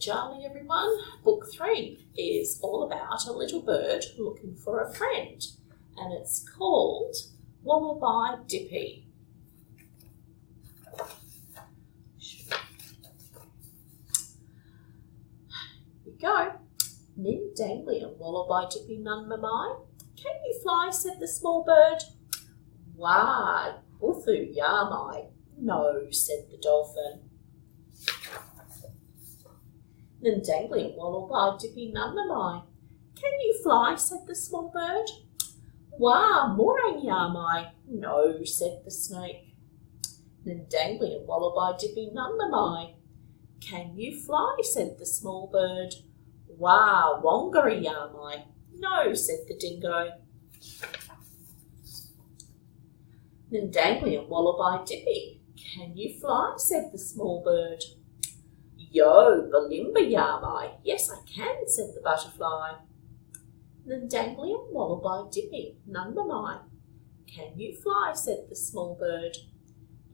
Butchulla, everyone. Book 3 is all about a little bird looking for a friend, and it's called Wallaby Dippy. Here we go. Nin dangly and Wallaby Dippy none mamai. Can you fly, said the small bird. Why, Buthu yamai. No, said the dolphin. Nin dangly and Wallaby Dippy none mamai. Can you fly, said the small bird. Wah, morang yamai. No, said the snake. Nin dangly and Wallaby Dippy none mamai. Can you fly, said the small bird. Wah, wongary yamai. No, said the dingo. Nin dangly and Wallaby Dippy. Can you fly, said the small bird. Yo, balimba yamai. Yes, I can, said the butterfly. Nin dangly and Wallaby Dippy, none mamai. Can you fly, said the small bird.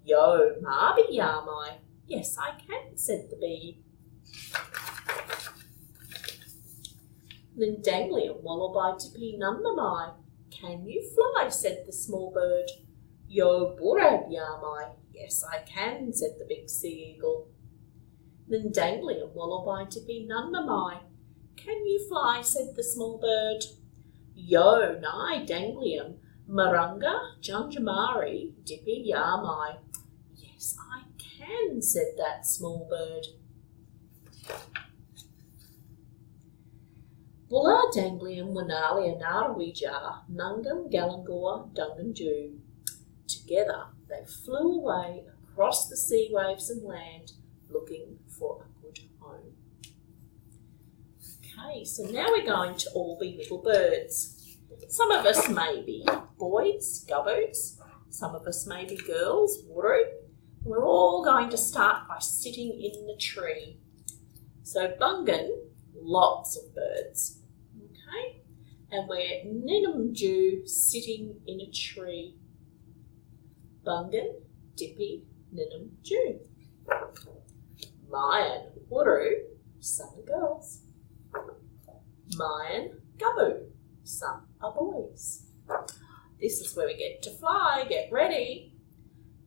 Yo, marby yamai. Yes, I can, said the bee. Nin dangly and Wallaby Dippy, none mamai. Can you fly, said the small bird. Yo, burab yamai. Yes, I can, said the big sea eagle. Nin dangly and Wallaby Dippy, none mamai. Can you fly, said the small bird. Yo, nigh danglium, marunga, junjamari, dippy yamai. Yes, I can, said that small bird. Bulla danglium wanalia narawija, nungam galangor dunganju. Together they flew away across the sea waves and land, looking for a good home. Okay, so now we're going to all be little birds. Some of us may be boys, gubboos. Some of us may be girls, wateru. We're all going to start by sitting in the tree. So Bungan, lots of birds. Okay, and we're Ninamju, sitting in a tree. Bungan, Dippy, Ninamju. Mayan, wateru, some are girls. Mayan, gubbo, some are boys. This is where we get to fly. Get ready.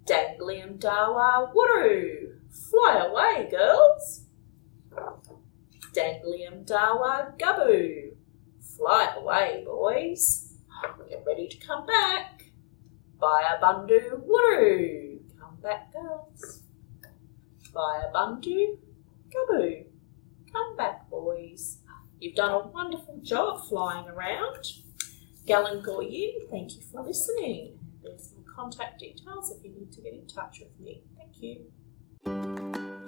Danglium dawa wateru. Fly away, girls. Danglium dawa gubbo. Fly away, boys. Get ready to come back. Baya bundu wateru. Come back, girls. Baya bundu gubbo. Come back, boys. You've done a wonderful job flying around. Galangoyin, thank you for listening. There's some contact details if you need to get in touch with me. Thank you.